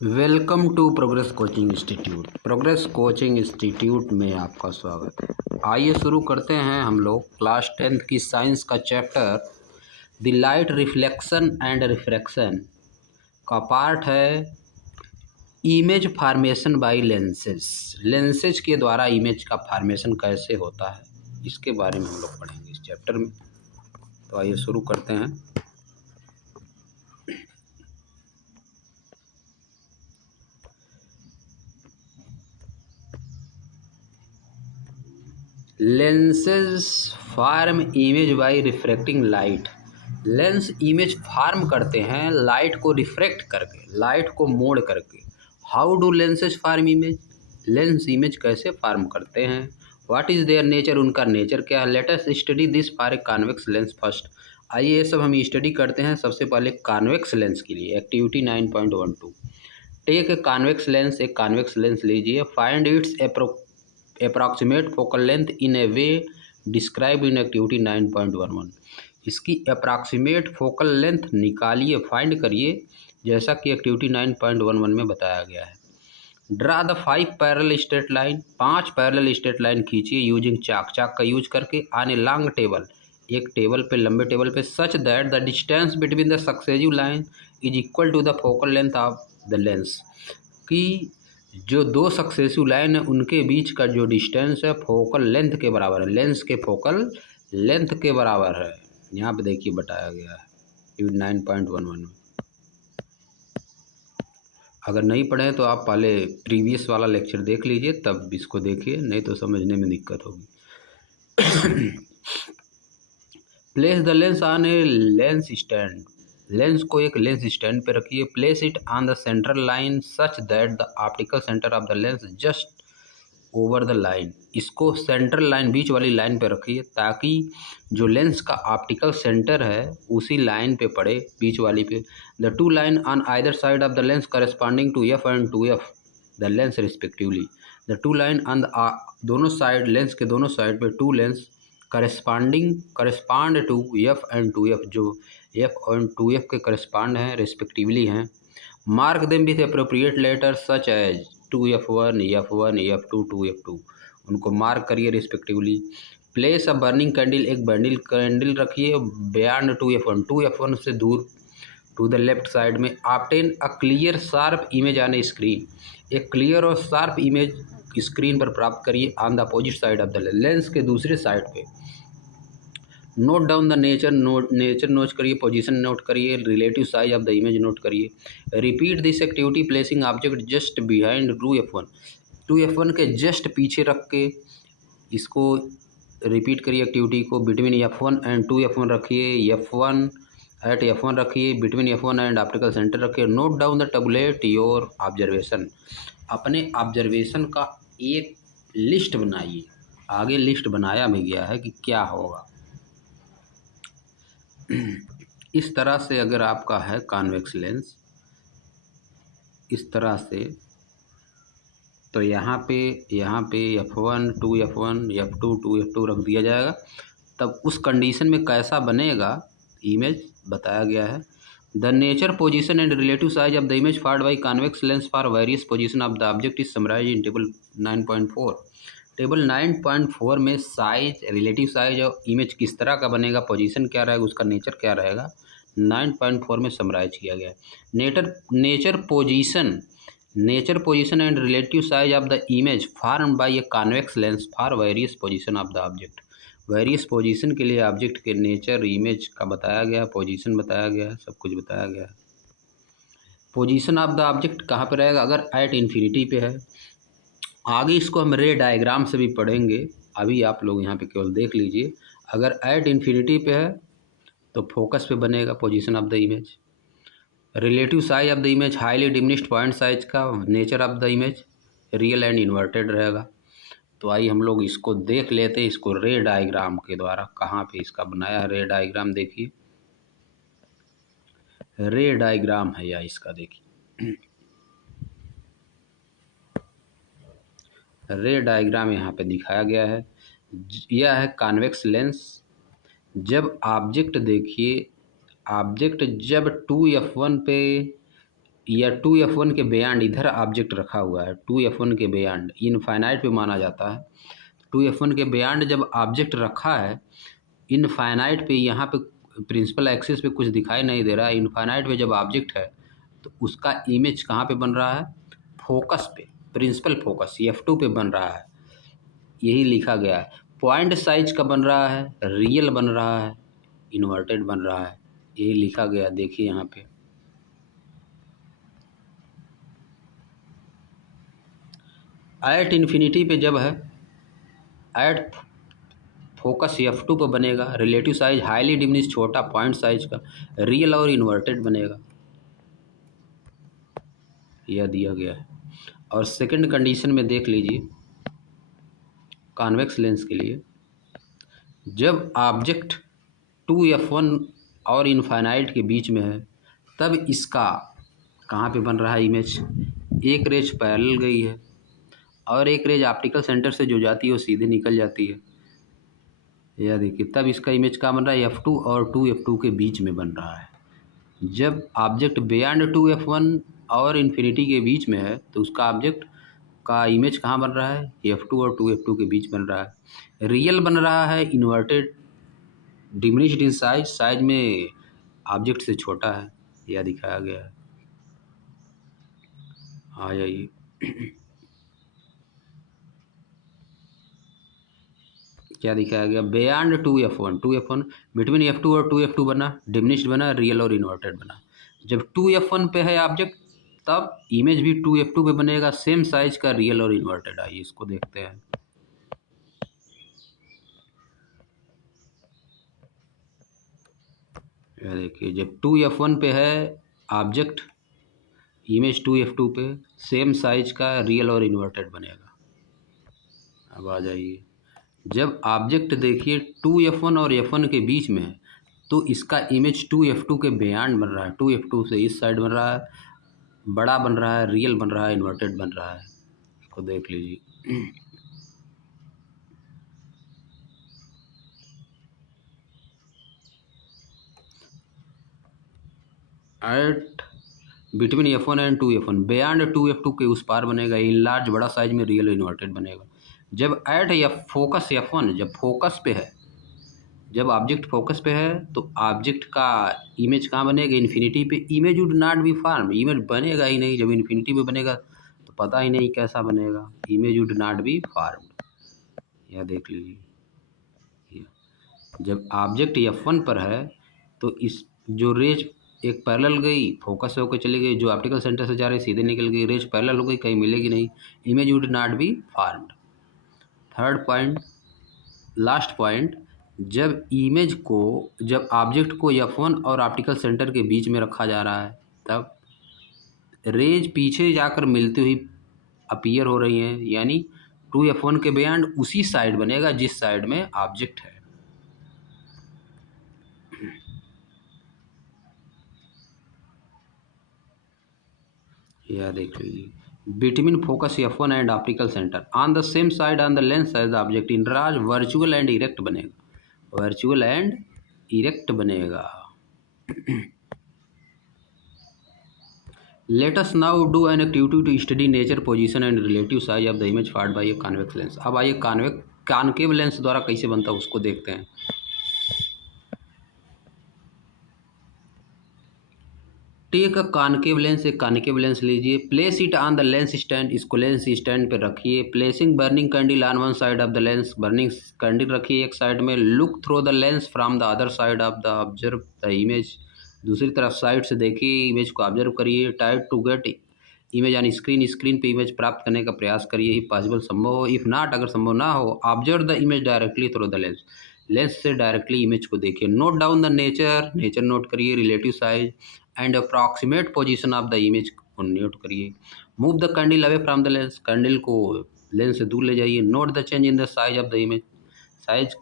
Welcome to Progress Coaching Institute. Progress Coaching Institute में आपका स्वागत है। आइए शुरू करते हैं हम लोग क्लास 10th की साइंस का chapter the light reflection and refraction का पार्ट है image formation by lenses. Lenses के द्वारा इमेज का फार्मेशन कैसे होता है, इसके बारे में हम लोग पढ़ेंगे इस चैप्टर में। तो आइए शुरू करते हैं। Lenses form image by refracting light. Lens image form करते हैं लाइट को रिफ्रैक्ट करके, लाइट को मोड़ करके। How do lenses form image? Lens image कैसे फार्म करते हैं? What is their nature? उनका नेचर क्या है? Let us study this for a convex lens first. आइए ये सब हम स्टडी करते हैं सबसे पहले कॉन्वेक्स लेंस के लिए। Activity 9.12, take a convex lens. एक कॉन्वेक्स लेंस लीजिए। Find its approximate focal length in a way describe in activity 9.11। इसकी अप्रॉक्सीमेट फोकल लेंथ निकालिए, फाइंड करिए, जैसा कि एक्टिविटी 9.11 में बताया गया है। Draw the 5 parallel straight line. 5 parallel straight line खींचिए यूजिंग चाक। चाक का यूज करके ऑन ए लॉन्ग टेबल, एक टेबल पे, लंबे टेबल पे, such that the distance between the successive line is equal to the focal length of the lens. कि जो दो सक्सेसिव लाइन है उनके बीच का जो डिस्टेंस है फोकल लेंथ के बराबर है, लेंस के फोकल लेंथ के बराबर है। यहाँ पे देखिए बताया गया है 9.11 में। अगर नहीं पढ़े तो आप पहले प्रीवियस वाला लेक्चर देख लीजिए, तब इसको देखिए, नहीं तो समझने में दिक्कत होगी। Place the lens on a lens stand. Lens को एक लेंस स्टैंड पे रखिए। Place it on the central line such that the optical centre of the lens just over the line. इसको सेंट्रल लाइन, बीच वाली लाइन पे रखिए, ताकि जो लेंस का ऑप्टिकल सेंटर है उसी लाइन पे पड़े, बीच वाली पे। The two line on either side of the lens corresponding to F and two F the lens respectively. The two line on the दोनों साइड, लेंस के दोनों साइड पे two lens correspond to F and two F, जो F और two F के correspond हैं, respectively हैं। Mark them with appropriate letter such as 2F1, F1, F2, 2F2। उनको मार्क करिए respectively. Place a burning candle. एक burning candle रखिए beyond 2F1, 2F1 से दूर, टू द लेफ्ट साइड में। Obtain a clear sharp image on a screen. एक clear और sharp image screen पर प्राप्त करिए on the opposite side of the lens के दूसरे साइड पे। Note down the nature note करिए, पोजीशन नोट करिए, relative size of the image note करिए। Repeat this activity placing object just behind 2F1। 2F1 के जस्ट पीछे रख के इसको रिपीट करिए एक्टिविटी को। बिटवीन F1 एंड 2F1 रखिए, F1 एट F1 रखिए, between F1 and optical centre रखिए। Note down the tabulate your observation. अपने ऑब्जर्वेशन का एक लिस्ट बनाइए। आगे लिस्ट बनाया भी गया है कि क्या होगा। इस तरह से अगर आपका है कॉन्वेक्स लेंस, इस तरह से, तो यहाँ पे F1, 2F1, F2, 2F2 रख दिया जाएगा। तब उस कंडीशन में कैसा बनेगा इमेज बताया गया है। The nature, position and relative size of the image formed by convex lens for various position of the object is summarise in table 9.4। Table 9.4 में साइज, रिलेटिव साइज और इमेज किस तरह का बनेगा, पोजीशन क्या रहेगा, उसका नेचर क्या रहेगा, 9.4 में समराइज किया गया है। Nature position and relative size of the image form by a convex lens for various position of the object. Various position के लिए ऑब्जेक्ट के नेचर, इमेज का बताया गया, पोजीशन बताया गया है, सब कुछ बताया गया है। पोजीशन ऑफ द ऑब्जेक्ट कहाँ पे रहेगा, अगर एट इन्फिनिटी पे है। आगे इसको हम रे डायग्राम से भी पढ़ेंगे, अभी आप लोग यहाँ पे केवल देख लीजिए। अगर एट इन्फिनिटी पे है तो फोकस पे बनेगा position of the image. Relative size of the image, highly diminished point size का nature of the image real and inverted रहेगा। तो आइए हम लोग इसको देख लेते हैं, इसको रे डायग्राम के द्वारा। कहाँ पे इसका बनाया है रे डायग्राम, देखिए रे डायग्राम है या इसका, देखिए रे डायग्राम यहाँ पे दिखाया गया है। यह है कॉन्वेक्स लेंस। जब ऑब्जेक्ट देखिए, ऑब्जेक्ट जब 2F1 पे या 2f1 के बियॉन्ड इधर ऑब्जेक्ट रखा हुआ है, 2f1 के बियॉन्ड इनफाइनाइट पे माना जाता है। 2f1 के बियॉन्ड जब ऑब्जेक्ट रखा है इनफाइनाइट पे, यहाँ पे प्रिंसिपल एक्सिस पे कुछ दिखाई नहीं दे रहा है, इनफाइनाइट पे जब ऑब्जेक्ट है तो उसका इमेज कहाँ पे बन रहा है, फोकस पे, प्रिंसिपल फोकस F2 पे बन रहा है, यही लिखा गया है। पॉइंट साइज का बन रहा है, रियल बन रहा है, इन्वर्टेड बन रहा है, यही लिखा गया, देखिए यहाँ पे। एट इन्फिनिटी पे जब है, एट फोकस F2 पे बनेगा, रिलेटिव साइज हाईली डिमिनिश छोटा पॉइंट साइज का, रियल और इन्वर्टेड बनेगा, यह दिया गया है। और सेकंड कंडीशन में देख लीजिए, कॉन्वेक्स लेंस के लिए जब ऑब्जेक्ट 2f1 और इनफाइनाइट के बीच में है तब इसका कहाँ पे बन रहा है इमेज, एक रेज पैरेलल गई है और एक रेज ऑप्टिकल सेंटर से जो जाती है वो सीधे निकल जाती है, यह देखिए, तब इसका इमेज कहाँ बन रहा है, F2 और 2f2 के बीच में बन रहा है। जब ऑब्जेक्ट बियॉन्ड 2f1 और इन्फिनिटी के बीच में है तो उसका ऑब्जेक्ट का इमेज कहाँ बन रहा है, F2 और 2f2 के बीच बन रहा है, रियल बन रहा है, inverted, diminished in size, size में ऑब्जेक्ट से छोटा है, यह दिखाया गया है। आ जाइए क्या दिखाया गया, बियॉन्ड 2f1 बिटवीन F2 और 2f2 बना, डिमिनिश्ड बना, रियल और इन्वर्टेड बना। जब 2f1 पे है ऑब्जेक्ट तब इमेज भी 2f2 पे बनेगा, सेम साइज का, रियल और इन्वर्टेड। आइए इसको देखते हैं। यह देखिए, जब 2f1 पे है ऑब्जेक्ट, इमेज 2f2 पे, सेम साइज का, रियल और इन्वर्टेड बनेगा। अब आ जाइए, जब ऑब्जेक्ट देखिए 2f1 और f1 के बीच में है तो इसका इमेज 2f2 के बियॉन्ड बन रहा है, 2f2 से इस साइड बन रहा है, बड़ा बन रहा है, रियल बन रहा है, इन्वर्टेड बन रहा है, इसको देख लीजिए। Eight between F1 and 2f1 beyond 2f2 के उस पार बनेगा, इन लार्ज, बड़ा साइज में, रियल इन्वर्टेड बनेगा। जब एट फोकस F1 जब फोकस पे है, जब ऑब्जेक्ट फोकस पे है तो ऑब्जेक्ट का इमेज कहाँ बनेगा, इन्फिनिटी पे, image would not be form, image बनेगा ही नहीं, जब इन्फिनिटी पे बनेगा तो पता ही नहीं कैसा बनेगा, image would not be formed, यह देख लीजिए। जब ऑब्जेक्ट F1 पर है तो इस जो रेज एक पैरेलल गई, फोकस से होकर चली गई, जो ऑप्टिकल सेंटर से जा रही सीधे निकल गई, रेज पैरेलल हो गई, कहीं मिलेगी नहीं, image would not be formed. Third point, last point, जब इमेज को, जब ऑब्जेक्ट को F1 और ऑप्टिकल सेंटर के बीच में रखा जा रहा है तब रेज पीछे जाकर मिलती हुई अपीयर हो रही हैं, यानी 2f1 के बियॉन्ड उसी साइड बनेगा जिस साइड में ऑब्जेक्ट है। यह देख लीजिए, between focus F1 and optical centre on the same side on the lens as object image virtual and erect बनेगा, वर्चुअल एंड इरेक्ट बनेगा। Let us now do an activity to study nature, position and relative size of the image formed by a convex lens। अब आइए concave lens द्वारा कैसे बनता है उसको देखते हैं। टेक अ कॉन्केव लेंस, एक कॉन्केव लेंस लीजिए, place it on the lens stand, इसको लेंस स्टैंड पे रखिए, placing burning candle on one side of the lens, burning candle रखिए एक साइड में, look through the lens from the other side of the observe the image, दूसरी तरफ side से देखिए, इमेज को ऑब्जर्व करिए, tight to get image on screen, screen पे इमेज प्राप्त करने का प्रयास करिए, इफ पॉसिबल संभव हो, इफ नॉट अगर संभव ना हो, observe the image directly through the lens, lens से डायरेक्टली इमेज को देखिए, note down the nature, nature note करिए, relative size and approximate position of the image को नोट करिए, move the candle away from the lens, candle को lens से दूर ले जाइए, note the change in the size of the image, size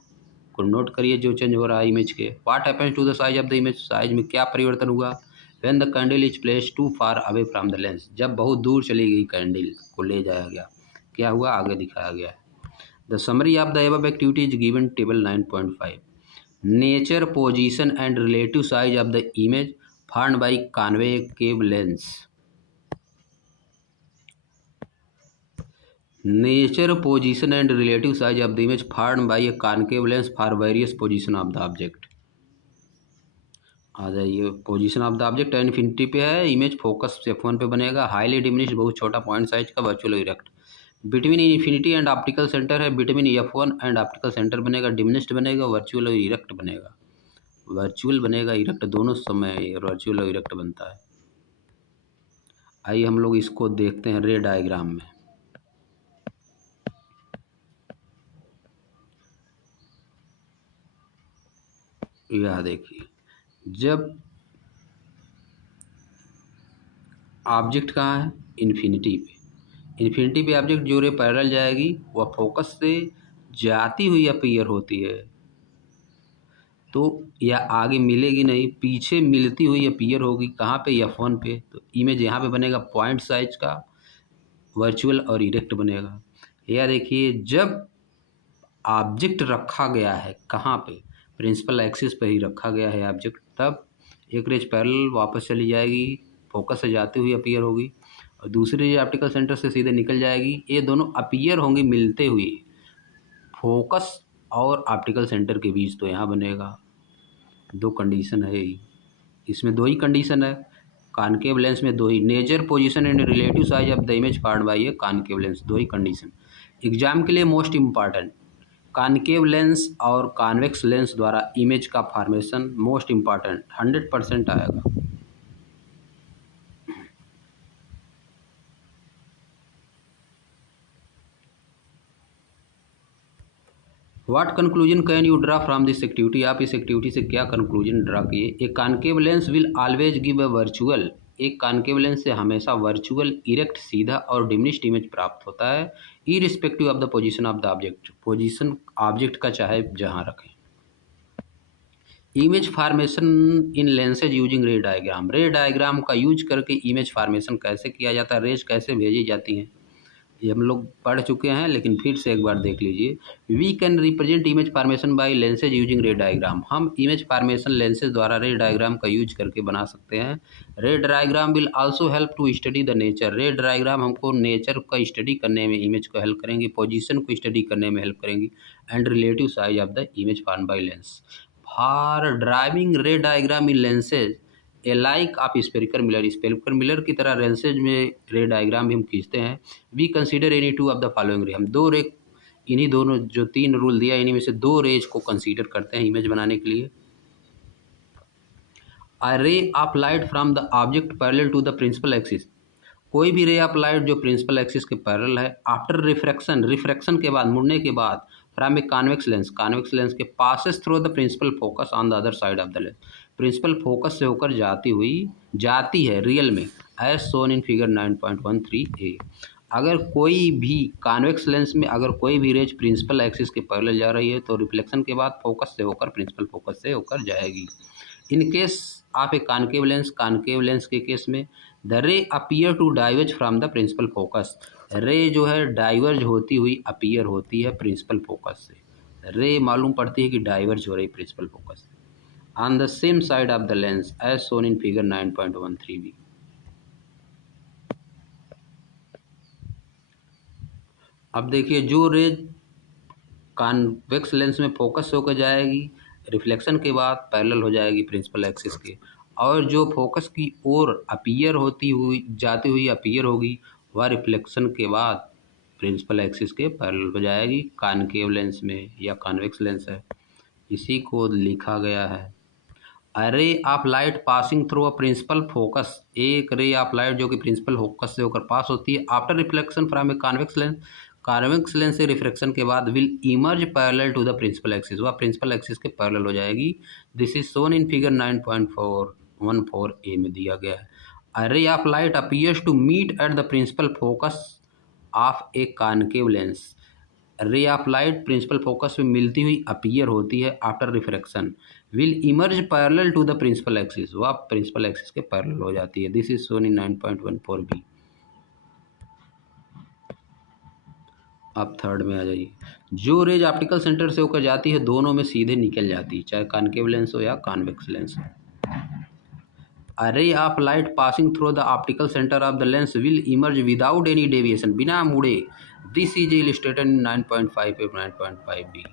को note करिए जो चेंज हो रहा है इमेज के, what happens to the size of the image, size में क्या परिवर्तन हुआ, when the candle is placed too far away from the lens, जब बहुत दूर चली गई कैंडल को ले जाया गया, क्या हुआ, आगे दिखाया गया है। The summary of the above activity is given table 9.5, nature, position and relative size of the image formed by convex lens, nature, position and relative size of the image form by a concave lens for various position of the object. आ जाइए, position of the object infinity पे है, image focus F1 पे बनेगा, highly diminished बहुत छोटा point size का virtual erect. Between infinity and optical centre है, between F1 and optical centre बनेगा, डिमिनिश्ड बनेगा, वर्चुअल और इरेक्ट बनेगा। वर्चुअल बनेगा, इरेक्ट दोनों समय वर्चुअल और इरेक्ट बनता है। आइए हम लोग इसको देखते हैं रे डायग्राम में। यह देखिए, जब ऑब्जेक्ट कहाँ है, इन्फिनिटी पे, इन्फिनिटी पे ऑब्जेक्ट जो रे पैरेलल जाएगी वह फोकस से जाती हुई अपीयर होती है, तो यह आगे मिलेगी नहीं, पीछे मिलती हुई अपीयर होगी। कहाँ पे, F1 पे। तो इमेज यहाँ पे बनेगा पॉइंट साइज का, वर्चुअल और इरेक्ट बनेगा। यह देखिए, जब ऑब्जेक्ट रखा गया है कहाँ पे, प्रिंसिपल एक्सिस पे ही रखा गया है ऑब्जेक्ट, तब एक रेज पैरेलल वापस चली जाएगी, फोकस से जाती हुई अपीयर होगी, और दूसरी रेज ऑप्टिकल सेंटर से सीधे निकल जाएगी। ये दोनों अपीयर होंगी मिलते हुए, फोकस और ऑप्टिकल सेंटर के बीच। तो यहाँ बनेगा, दो कंडीशन है ही, इसमें दो ही कंडीशन है, कॉनकेव लेंस में दो ही, nature, position and relative size of the image formed by a concave lens, दो ही कंडीशन। एग्जाम के लिए मोस्ट इम्पॉर्टेंट, कॉनकेव लेंस और कॉन्वेक्स लेंस द्वारा इमेज का फॉर्मेशन मोस्ट इम्पॉर्टेंट, 100% आएगा। What conclusion can you draw from this activity, आप इस एक्टिविटी से क्या कंक्लूजन ड्रा किए। A concave lens will always give a virtual, एक कॉनकेव लेंस से हमेशा वर्चुअल, इरेक्ट, सीधा और डिमिनिश्ड इमेज प्राप्त होता है, irrespective of the position of the object, position object का चाहे जहां रखें। Image formation in lenses using ray diagram, ray diagram का यूज करके इमेज फार्मेशन कैसे किया जाता है, रेज कैसे भेजी जाती हैं, ये हम लोग पढ़ चुके हैं, लेकिन फिर से एक बार देख लीजिए। We can represent image formation by lenses using ray diagram, हम इमेज फार्मेशन लेंसेज द्वारा रे डायग्राम का यूज करके बना सकते हैं। Ray diagram will also help to study the nature, ray diagram हमको नेचर का स्टडी करने में इमेज को हेल्प करेंगी, पोजीशन को स्टडी करने में हेल्प करेंगी, and relative size of the image form by lens. For driving रे diagram in lenses A like आप स्पेरिकल मिलर की तरह लेंसेज में रे डायग्राम भी हम खींचते हैं। We consider any two of the following ray, हम दो रे, इन्हीं दोनों जो तीन रूल दिया इन्हीं में से दो रेज को कंसीडर करते हैं इमेज बनाने के लिए। A ray of light from the object parallel to the principal axis, कोई भी रे ऑफ लाइट जो प्रिंसिपल एक्सिस के पैरेलल है, आफ्टर रिफ्रैक्शन, रिफ्रैक्शन के बाद, मुड़ने के बाद, from a convex lens, convex lens के passes through the principal focus on the other side of the lens, principal focus से होकर जाती है रियल में, as shown in figure 9.13a। अगर कोई भी कॉन्वेक्स लेंस में अगर कोई भी रेज प्रिंसिपल एक्सिस के पैरेलल जा रही है तो रिफ्लेक्शन के बाद फोकस से होकर प्रिंसिपल फोकस से होकर जाएगी। In case of a concave lens के केस में the ray appear to diverge from the principal focus, ray जो है डाइवर्ज होती हुई अपीयर होती है प्रिंसिपल फोकस से, रे मालूम पड़ती है कि डाइवर्ज हो रही प्रिंसिपल फोकस से, on the same side of the lens as shown in figure 9.13b। अब देखिए, जो रे कॉन्वेक्स लेंस में फोकस होकर जाएगी, रिफ्लेक्शन के बाद पैरेलल हो जाएगी प्रिंसिपल एक्सिस के, और जो फोकस की ओर अपीयर होती हुई जाती हुई अपीयर होगी, वह रिफ्लेक्शन के बाद प्रिंसिपल एक्सिस के पैरेलल हो जाएगी, कॉनकेव लेंस में या कॉन्वेक्स लेंस है, इसी को लिखा गया है। A ray of light passing through a principal focus, एक रे ऑफ लाइट जो कि प्रिंसिपल फोकस से होकर पास होती है, after reflection from a convex lens, convex lens से रिफ्लेक्शन के बाद will emerge parallel to the principal axis, वह प्रिंसिपल एक्सिस के पैरेलल हो जाएगी। This is shown in figure 9.414a में दिया गया है। A ray of light appears to meet at the principal focus of a concave lens, ray of light principal focus में मिलती हुई अपीयर होती है after refraction, will emerge parallel to the principal axis, वह प्रिंसिपल एक्सिस के parallel हो जाती है। This is shown in 9.14b। अब थर्ड में आ जाइए, जो रेज ऑप्टिकल सेंटर से होकर जाती है दोनों में सीधे निकल जाती है, चाहे कॉनकेव लेंस हो या कॉन्वेक्स लेंस हो। A ray of light passing through the optical center of the lens will emerge without any deviation, बिना मुड़े, this is illustrated in 9.5 and 9.5b.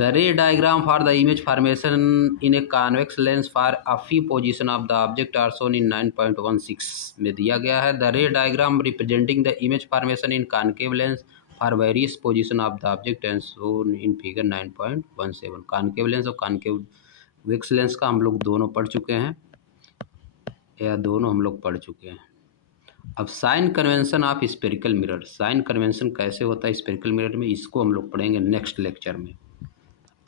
The ray diagram for the image formation in a convex lens for a few position of the object are shown in 9.16 में दिया गया है. The ray diagram representing the image formation in concave lens for various position of the object and shown in figure 9.17. concave lens और convex lens का हम लोग दोनों पढ़ चुके हैं, या दोनों हम लोग पढ़ चुके हैं. अब sign convention of spherical mirror, sign convention कैसे होता है स्पेरिकल मिरर में, इसको हम लोग पढ़ेंगे नेक्स्ट लेक्चर में.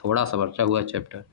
थोड़ा सा बचा हुआ चैप्टर.